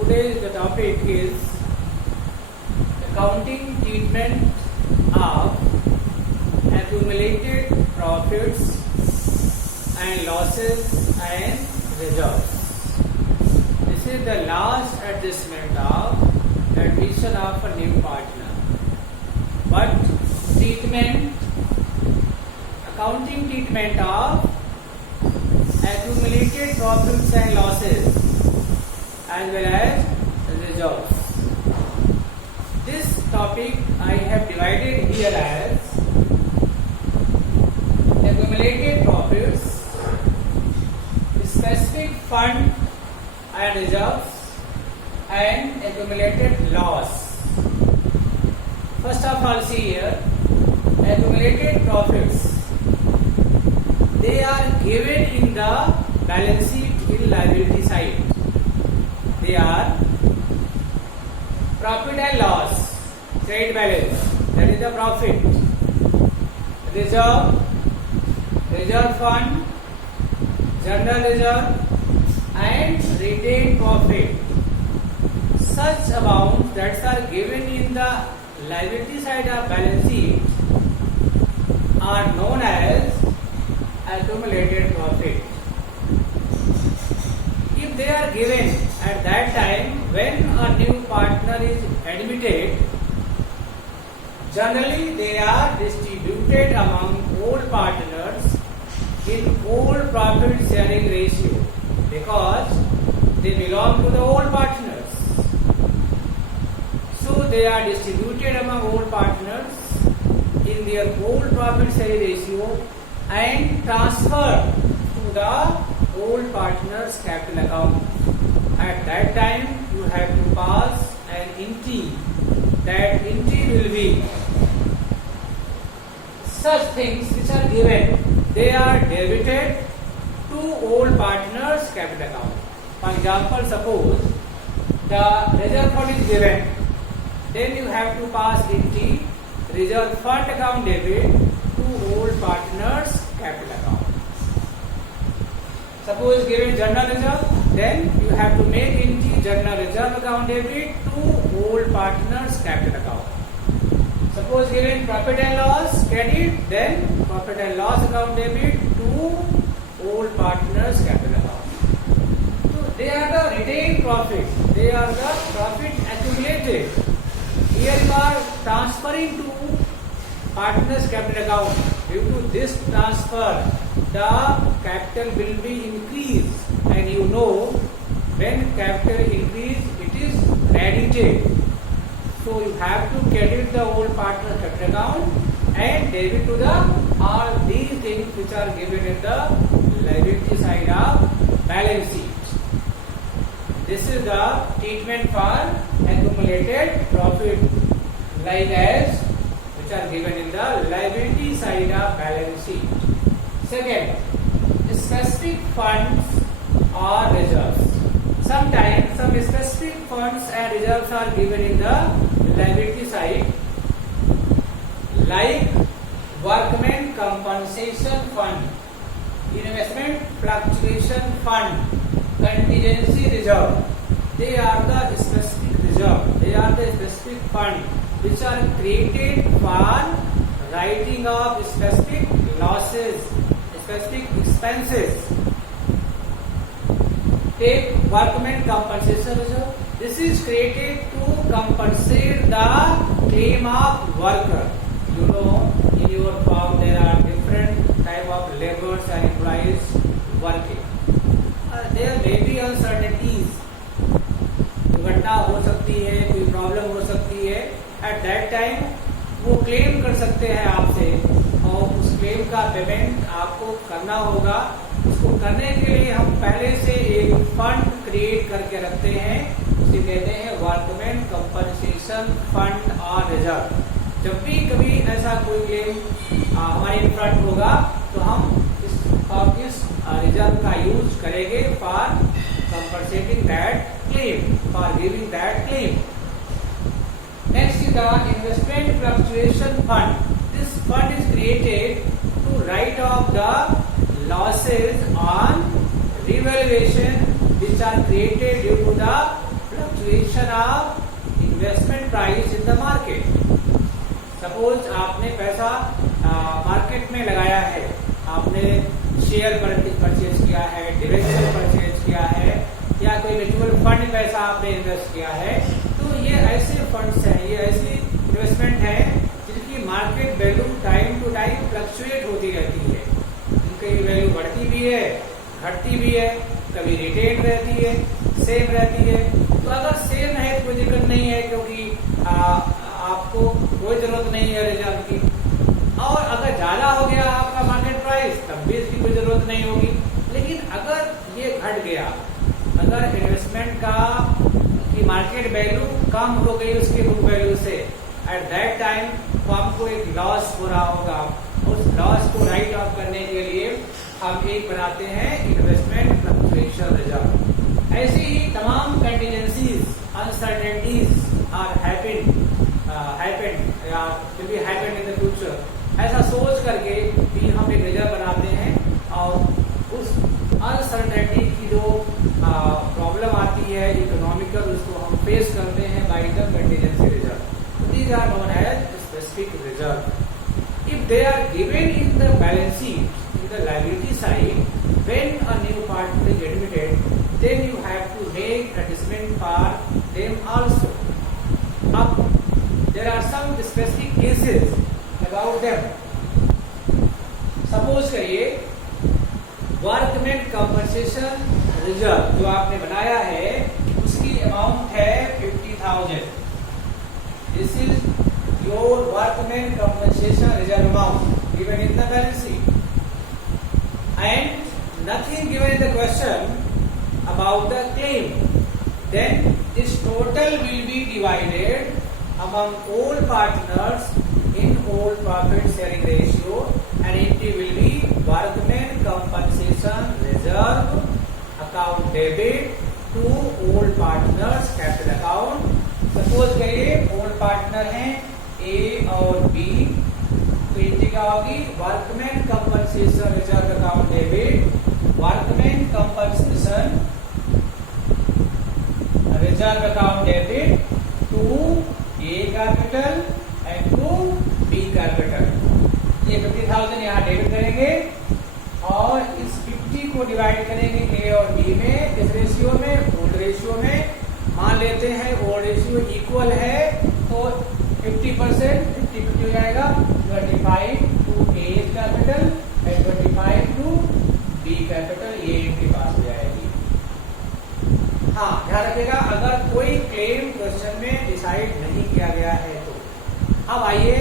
Today the topic is accounting treatment of accumulated profits and losses and reserves. This is the last adjustment of admission of a new partner. But accounting treatment of accumulated profits and losses as well as reserves. This topic I have divided here as accumulated profits, specific fund and reserves, and accumulated loss. First of all, see here, accumulated profits. They are given in the balance sheet in liability side. They are profit and loss, trade balance, that is the profit, reserve fund, general reserve, and retained profit. Such amounts that are given in the liability side of balance sheet are known as accumulated profit. If they are given at that time when a new partner is admitted, generally they are distributed among old partners in old profit sharing ratio because they belong to the old partners. So they are distributed among old partners in their old profit sharing ratio and transferred to the old partner's capital account. At that time, you have to pass an entry. That entry will be such things which are given. They are debited to old partner's capital account. For example, suppose the reserve fund is given. Then you have to pass entry reserve fund account debit to old partner's capital account. Suppose given general reserve, then you have to make entry general reserve account debit to old partner's capital account. Suppose given profit and loss credit, then profit and loss account debit to old partner's capital account. So they are the retained profit. They are the profit accumulated. Here you are transferring to partner's capital account. Due to this transfer, the capital will be increased, and you know when capital increase, it is credited. So you have to credit the old partner capital account and debit to the all these things which are given in the liability side of balance sheet. This is the treatment for accumulated profit, like as which are given in the liability side of balance sheet. Second, specific funds or reserves. Sometimes some specific funds and reserves are given in the liability side, like workmen compensation fund, investment fluctuation fund, contingency reserve. They are the specific reserve. They are the specific fund which are created for writing of specific losses, specific expenses. Take workmen compensation reserve. This is created to compensate the claim of worker. You know, in your firm there are different type of laborers and employees working. There may be uncertainties. दुर्घटना हो सकती है, कोई problem हो सकती है. At that time वो claim कर सकते हैं आपसे और उस क्लेम का पेमेंट आपको करना होगा. उसको करने के लिए हम पहले से एक फंड क्रिएट करके रखते हैं, उसे कहते हैं वर्कमैन कंपनसेशन फंड और रिजर्व. जब भी कभी ऐसा कोई क्लेम हमारे इन फ्रंट होगा तो हम इस रिजर्व का यूज करेंगे for compensating that claim, for giving that claim. Next is the investment fluctuation fund. This fund is created to write off the losses on revaluation which are created due to the fluctuation of investment price in the market. Suppose आपने पैसा market में लगाया है, आपने share purchase किया है, debenture purchase किया है, या कोई म्यूचुअल फंड पैसा आपने इन्वेस्ट किया है, तो ये ऐसे फंड्स हैं, ये ऐसी इन्वेस्टमेंट है जिनकी market value time to time fluctuate होती रहती है। इनकी वैल्यू बढ़ती भी है, घटती भी है, कभी रिटेन रहती है, सेम रहती है। तो अगर सेम है तो कोई दिक्कत नहीं है, क्योंकि आपको कोई जरूरत नहीं है रिजर्व की। और अगर ज्यादा हो गया आपका मार्केट प्राइस, तब भी इसकी कोई जरूरत नहीं होगी। लेकिन अगर ये घट गया, अगर इन्वेस्टमेंट की मार्केट वैल्यू कम हो गई उसकी बुक वैल्यू से, एट दैट टाइम तो आपको एक लॉस हो रहा होगा। उस लॉस को राइट ऑफ करने के लिए हम एक बनाते हैं इन्वेस्टमेंट फ्लक्चुएशन रिजर्व। ऐसी ही तमाम कंटीजेंसीज, अनसर्टेनिटीज आर हैपेंड या will be happened in the future, ऐसा सोच करके भी हम एक रिजर्व बनाते हैं। और उस अनसर्टेनिटी की जो प्रॉब्लम आती है इकोनॉमिकल, उसको हम फेस करते हैं by the contingency reserve. These are known as specific reserve. If they are given in the balance sheet in the liability side, when a new partner is admitted, then you have to make adjustment for them also. Now, there are some specific cases about them. Suppose करिए workman compensation reserve जो आपने बनाया है उसकी amount है 50,000. This is your workman compensation reserve amount given in the balance sheet. And nothing given in the question about the claim, then this total will be divided among all partners in all profit sharing ratio, and it will be workman compensation reserve account debit to all partners capital account. Suppose करिए all partner हैं A और B, तो इनकी क्या होगी workman compensation reserve account debit, workman compensation reserve account debit to A capital and to B capital. ये 50,000 यहाँ debit करेंगे और इस 50 को डिवाइड करेंगे ए और बी में, इस रेशियो में, ओल्ड रेशियो में। मान लेते हैं ओल्ड रेशियो इक्वल है तो 50% 50-50 हो जाएगा, 25 to A capital and 25 to B capital, ये इनके पास हो जाएगी। हाँ, ध्यान रखिएगा अगर कोई क्लेम क्वेश्चन में डिसाइड नहीं किया गया है तो। अब आइए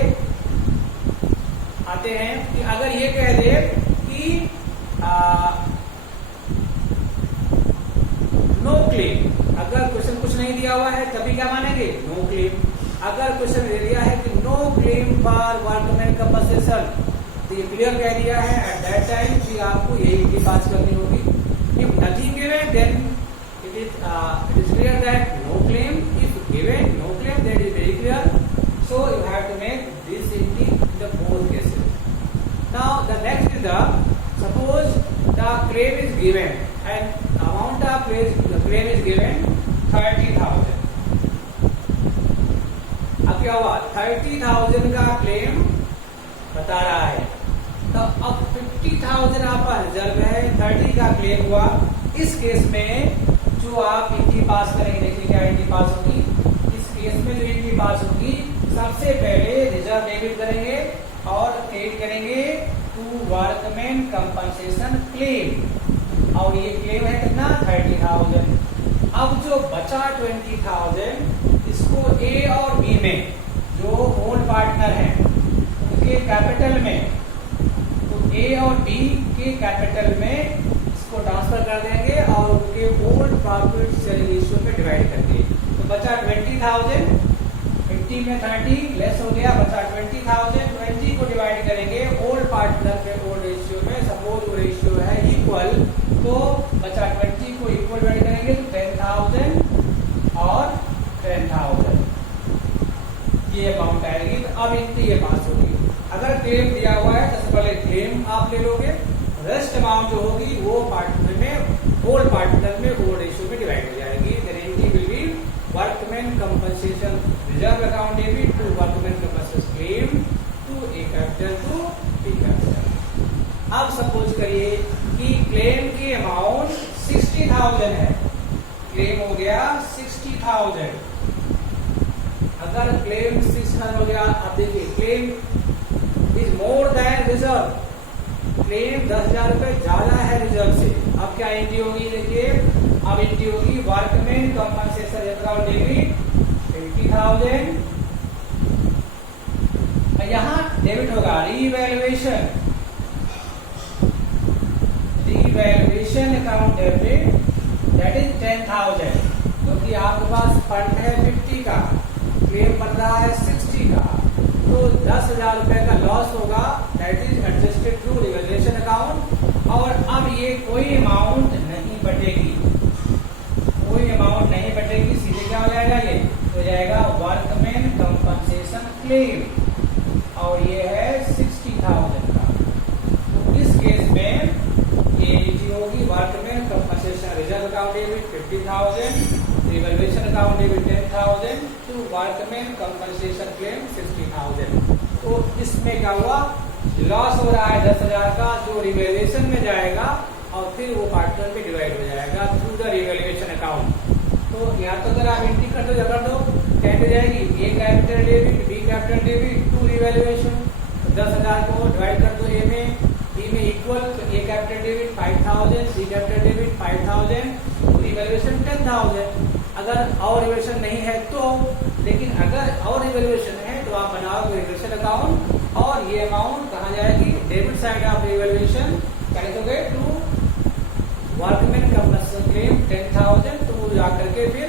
आते हैं कि अगर ये कह दे कि नो क्लेम, अगर क्वेश्चन कुछ नहीं दिया हुआ है तभी क्या मानेंगे नो क्लेम। अगर क्वेश्चन दे दिया है कि no claim for workman compensation, तो ये क्लियर कह दिया है एट दैट टाइम कि आपको यही पास करनी होगी। If nothing given then it is clear that no claim. If given no claim, that is very clear. So you have to make this in the both cases. Now the next is the suppose the claim is given and amount of the claim is given 30,000. अब क्या हुआ 30,000 का claim बता रहा है, तो अब 50,000 आपका रिजर्व है, 30 का क्लेम हुआ। इस केस में जो आप इनकी पास करेंगे, देखिए क्या इनकी पास होगी। इस केस में जो इनकी पास होगी सबसे पहले रिजर्व डेबिट करेंगे और क्रेडिट करेंगे टू वर्कमैन कंपनसेशन क्लेम, और ये क्लेम है कितना 30,000। अब जो बचा 20,000 इसको ए और बी में जो ओन पार्टनर हैं उनके कैपिटल में, तो ए और बी के कैपिटल में को ट्रांसफर कर देंगे और उनके ओल्ड प्रॉफिट शेयरिंग रेशियो में डिवाइड करके। तो बचा 20,000, 50 में 30 लेस हो गया, बचा 20,000। 20 को डिवाइड करेंगे ओल्ड पार्टनर के ओल्ड रेशियो में, सपोज वो रेशियो है इक्वल, तो बचा 20 को इक्वल डिवाइड करेंगे तो 10,000 और 10,000 ये अमाउंट आएगी। तो अब इनकी ये पास होगी। अगर क्लेम दिया हुआ है सबसे पहले क्लेम आप ले लोगे, रेस्ट अमाउंट जो होगी वो पार्टनर में ओल्ड पार्टनर में ओल्ड रेशियो में डिवाइड हो जाएगी। Guarantee will be reserve account debit to workman compensation claim to A capital to B capital. अब सपोज करिए कि क्लेम की अमाउंट 60,000 है, क्लेम हो गया 60,000। अगर क्लेम 60,000 हो गया, अब देखिए claim is more than reserve, claim 10,000 रुपए ज्यादा है रिजर्व से। अब क्या एंट्री होगी, देखिए अब एंट्री होगी वर्कमैन कंपनसेशन अकाउंट डेबिट 50,000। यहां डेबिट होगा revaluation account debit that is 10,000, क्योंकि आपके पास फंड है 50 का, क्लेम बन रहा है 60 का, तो 10,000 रुपए का लॉस होगा, that is adjusted through revaluation account. और अब ये कोई अमाउंट नहीं बटेगी, कोई अमाउंट नहीं बटेगी, सीधे क्या हो जाएगा, ये हो जाएगा वर्कमैन कंपनसेशन क्लेम, और ये है 60,000 का। तो इस केस में ये होगी workman compensation reserve account debit 50,000, revaluation account debit 10,000 to workman compensation claim 60,000। तो इसमें क्या हुआ, लॉस हो रहा है 10,000 का, जो रिवैल्यूएशन में जाएगा और फिर वो पार्टनर में डिवाइड हो जाएगा थ्रू द रिवैल्यूएशन अकाउंट। तो या तो अगर आप एंट्री कर दो, कर दो कैसे जाएगी, A capital debit B capital debit to revaluation, 10,000 को डिवाइड कर दो ए में, बी में इक्वल, तो ए कैपिटल डेबिट 5,000, सी कैपिटल डेबिट 5,000, रिवैल्यूएशन 10,000। अगर और रिवैल्यूएशन नहीं है तो, लेकिन अगर और रिवैल्यूएशन है तो आप बनाओगे रिवैल्यूएशन अकाउंट और ये अमाउंट कहाँ जाएगी, डेबिट साइड ऑफ रिवैल्यूएशन क्या लिखोगे, टू वर्कमैन कंपनसेशन क्लेम 10,000, तो वो जाकर के फिर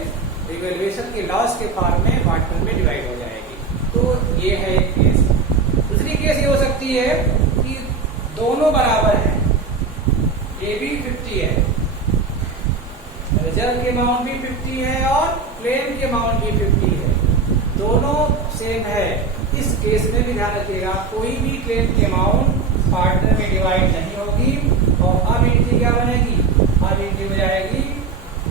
रिवैल्यूएशन के लॉस के फॉर्म में पार्टनर में डिवाइड हो जाएगी। तो ये है एक केस। दूसरी केस ये हो सकती है कि दोनों बराबर है, ए भी 50 है, रिजर्व की अमाउंट भी 50 है और क्लेम की अमाउंट भी 50 है, दोनों सेम है। इस केस में भी ध्यान रखिएगा, कोई भी क्लेम की अमाउंट पार्टनर में डिवाइड नहीं होगी। और अब एंट्री क्या बनेगी, अब एंट्री हो जाएगी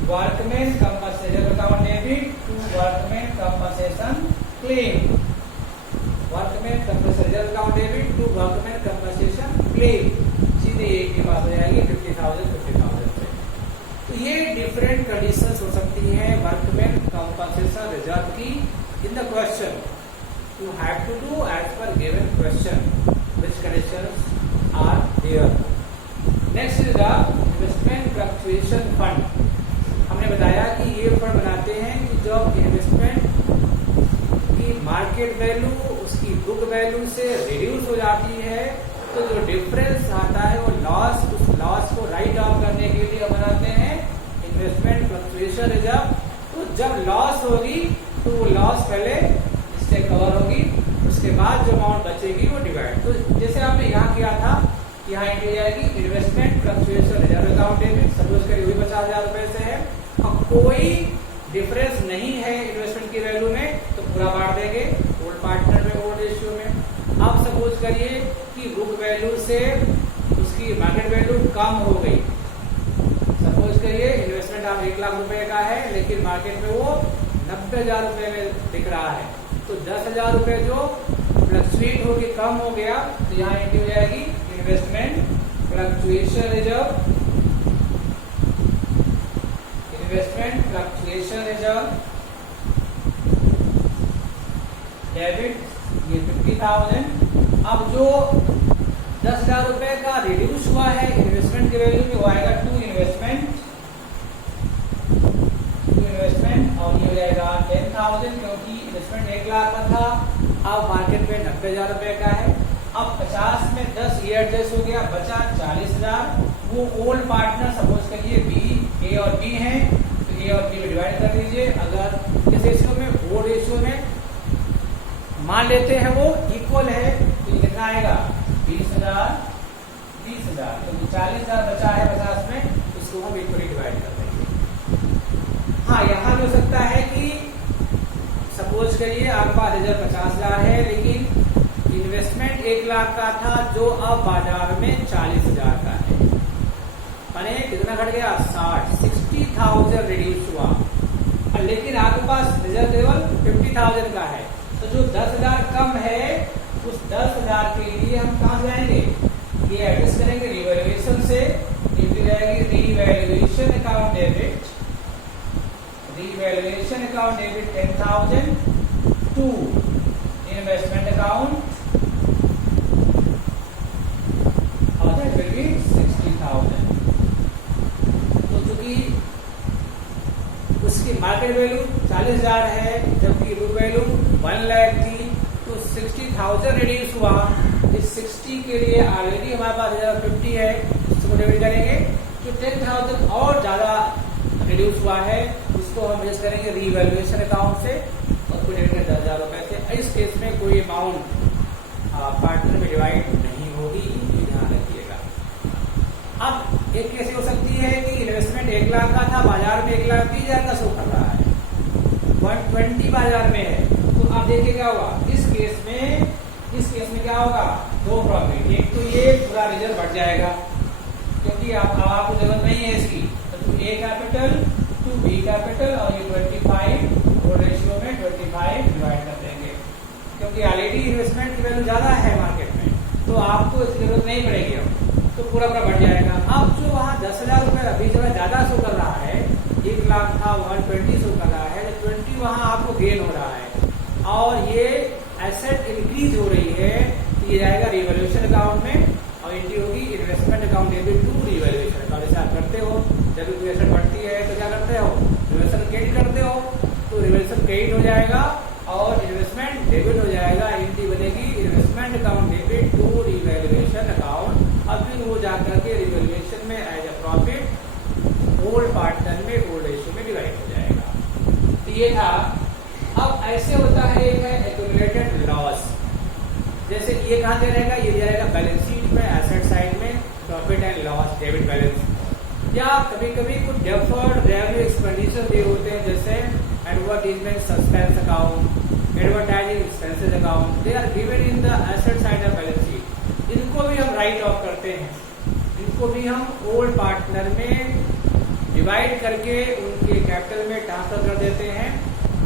workman compensation account debit to workman compensation claim, workman compensation account debit to workman compensation claim, सीधे एक की बात हो जाएगी 50,000 से। तो ये डिफरेंट कंडीशंस हो सकती हैं वर्कमैन कंपनसेशन रिजर्व की। In the question you have to do as per given question which conditions are there. Next is the investment fluctuation fund. हमने बताया कि ये फंड बनाते हैं कि जब इन्वेस्टमेंट की मार्केट वैल्यू उसकी बुक वैल्यू से रिड्यूस हो जाती है, तो जो डिफरेंस आता है वो लॉस, उस लॉस को राइट ऑफ करने के लिए बनाते हैं इन्वेस्टमेंट फ्लक्चुएशन रिजर्व। तो जब लॉस होगी तो वो लॉस पहले से कवर होगी, उसके बाद जो अमाउंट बचेगी वो डिवाइड। तो जैसे आपने यहाँ किया था, यहाँ एंट्री जाएगी investment fluctuation reserve account debit, suppose करिए वही 50,000 रुपए से है, अब कोई डिफरेंस नहीं है इन्वेस्टमेंट की वैल्यू में, तो पूरा बांट देंगे ओल्ड पार्टनर में, ओल्ड रेशियो में। अब सपोज करिए कि बुक वैल्यू से उसकी मार्केट वैल्यू कम हो गई, सपोज करिए इन्वेस्टमेंट आप 1 लाख रुपए का है लेकिन मार्केट में वो 90,000 रुपए में दिख रहा है, तो 10,000 रुपए जो फ्लक्चुएट होके कम हो गया, तो यहाँ एंट्री हो जाएगी investment fluctuation reserve, investment fluctuation reserve debit, ये 50,000। अब जो 10,000 रुपए का रिड्यूस हुआ है इन्वेस्टमेंट की वैल्यू में, वो आएगा टू इन्वेस्टमेंट, और ये हो जाएगा 10,000, क्योंकि इन्वेस्टमेंट 1 लाख का था, अब मार्केट में 90,000 रुपए का है। अब 50 में 10 ये एडजस्ट हो गया, बचा 40,000। वो ओल्ड पार्टनर सपोज करिए बी, ए और बी हैं, तो ए और बी में डिवाइड कर दीजिए। अगर इस रेशियो में, वो रेशियो में मान लेते हैं वो इक्वल है, तो ये कितना आएगा 20,000, 20,000, तो 40,000 बचा है 50 में, इसको हम इक्वली डिवाइड कर देंगे। हाँ, यहाँ भी हो सकता है कि सपोज करिए आपका रिजर्व 50,000 है लेकिन इन्वेस्टमेंट 1 लाख का था जो अब बाजार में 40,000 का है, माने कितना घट गया 60,000 रिड्यूस हुआ, लेकिन आपके पास रिजर्व लेवल 15,000 का है, तो जो 10,000 कम है उस 10,000 के लिए हम कहाँ जाएंगे, ये एडजस्ट करेंगे रिवैल्यूएशन से, इनकी जाएगी revaluation account debit, revaluation account debit 10,000 to investment account और दैट विल बी 60,000। तो चूंकि उसकी मार्केट वैल्यू 40,000 है जबकि बुक वैल्यू 1 लाख थी, तो 60,000 रिड्यूस हुआ। इस 60 के लिए ऑलरेडी हमारे पास 50 है, उसको डेबिट करेंगे। जो 10,000 और ज्यादा रिड्यूस हुआ है उसको हम बेस करेंगे रीवैल्यूएशन अकाउंट से और उसको डेबिट करेंगे 10,000 रुपए से। इस केस में कोई अमाउंट पार्टनर में डिवाइड नहीं होगी, ये ध्यान रखिएगा। अब एक केस हो सकती है कि इन्वेस्टमेंट 1 लाख का था, बाजार में 1,20,000 का शो कर रहा है, 120 बाजार में है, तो आप देखिए क्या होगा इस केस में क्या होगा, दो प्रॉफिट। एक तो ये पूरा रिजर्व बढ़ जाएगा क्योंकि आपको जरूरत नहीं है इसकी, तो ए कैपिटल टू बी कैपिटल और ये 25 और रेशियो में 25 डिवाइड कर देंगे क्योंकि ऑलरेडी इन्वेस्टमेंट की वैल्यू ज्यादा है मार्केट में, तो आपको इसकी जरूरत नहीं पड़ेगी अब, तो पूरा बढ़ जाएगा। अब जो वहाँ 10,000 रुपए अभी जरा ज्यादा शो कर रहा है, 1 लाख था 120 शो कर रहा है, तो 20 वहाँ आपको गेन हो रहा है और ये एसेट इंक्रीज हो रही है, तो ये जाएगा रिवैल्यूएशन अकाउंट में और एंट्री होगी investment account debit to revaluation account. जैसे आप करते हो जब इन्वेस्टमेंट बढ़ती है तो क्या करते हो, रिवैल्यूएशन क्रेडिट करते हो, तो रिवैल्यूएशन क्रेडिट हो जाएगा और इन्वेस्टमेंट डेबिट हो जाएगा, एंट्री बनेगी investment account debit to revaluation account. अब फिर वो जाकर के रिवैल्यूएशन में as a profit old partner में ओल्ड रेशियो में डिवाइड हो जाएगा। तो ये था। अब ऐसे होता है एक है एक्यूमुलेटेड लॉस, जैसे ये कहाँ दे रहेगा, ये दिया रहेगा बैलेंस शीट में एसेट साइड में profit and loss debit balance, या कभी कभी कुछ डेफर्ड रेवेन्यू एक्सपेंडिचर दिए होते हैं जैसे advertisement suspense account, advertising expenses account, they are given in the asset side of balance sheet. इनको भी हम राइट ऑफ करते हैं, इनको भी हम ओल्ड पार्टनर में डिवाइड करके उनके कैपिटल में ट्रांसफर कर देते हैं।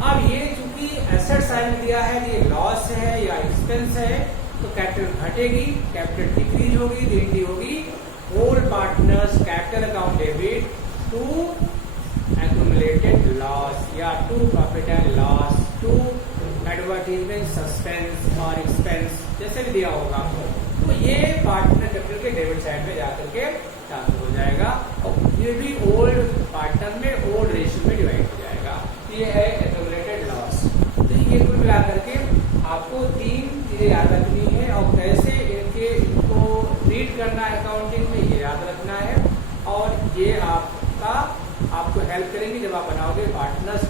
अब ये चूंकि एसेट साइड में दिया है, ये लॉस है या एक्सपेंस है, तो कैपिटल घटेगी, कैपिटल डिक्रीज होगी, एंट्री होगी old partners capital account debit to accumulated loss या to profit and loss to advertisement suspense और एक्सपेंस जैसे भी दिया होगा, तो ये पार्टनर कैपिटल के डेबिट साइड में जाकर के ट्रांसफर हो जाएगा और ये भी ओल्ड पार्टनर में ओल्ड रेशियो में डिवाइड हो जाएगा। ये है एक्यूमुलेटेड लॉस। तो ये कुल मिलाकर के आपको 3 चीजें याद रखनी है और कैसे इनको रीड करना है अकाउंटिंग में ये याद रखना है और ये आपको हेल्प करेंगे जब आप बनाओगे पार्टनर्स